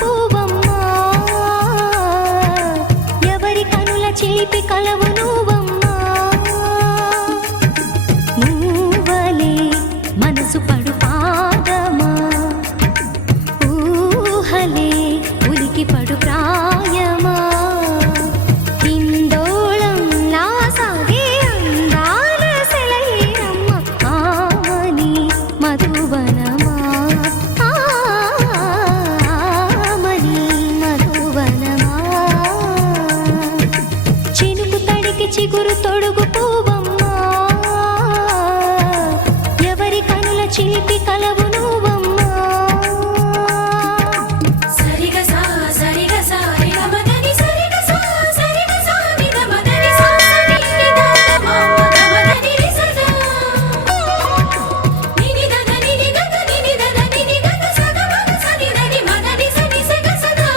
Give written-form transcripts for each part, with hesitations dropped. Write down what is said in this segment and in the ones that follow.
పూవమ్మా ఎవరి కనుల చిలిపి కలవు నువ్వమ్మా నువ్వలే మనసు పడు పాదమా ఊహలే ఉలికి పడు ప్రాయమా ఇందోళంలా సాగే అందాల సెలయేరమ్మ ఆమని మధువనమా ఆమని మధువనమా చినుకు తడికి చిగురు తొడుగు పూవమ్మా ఎవరి కనుల చిలిపి కలవు నువ్వమ్మా సరిగసా సరిగసా నిగమదని సరిగసా సరిగసా నిగమదని సాసని నిగమ మగమదని రిసదా నినిదగ నినిగగ నినిదగ నినిగగ సగమగ సనిదని మగని సని సగసదా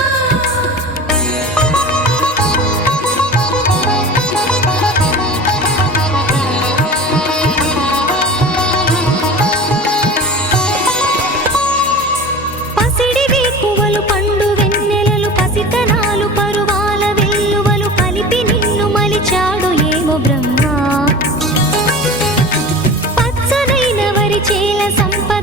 పసిడి వేకువలు పండు వెన్నెలలు పసితనాలు పరువాల వెల్లువలు కలిపి నిన్ను మలిచాడు ఏమో బ్రహ్మ పచ్చనైన వరి చేల సంపద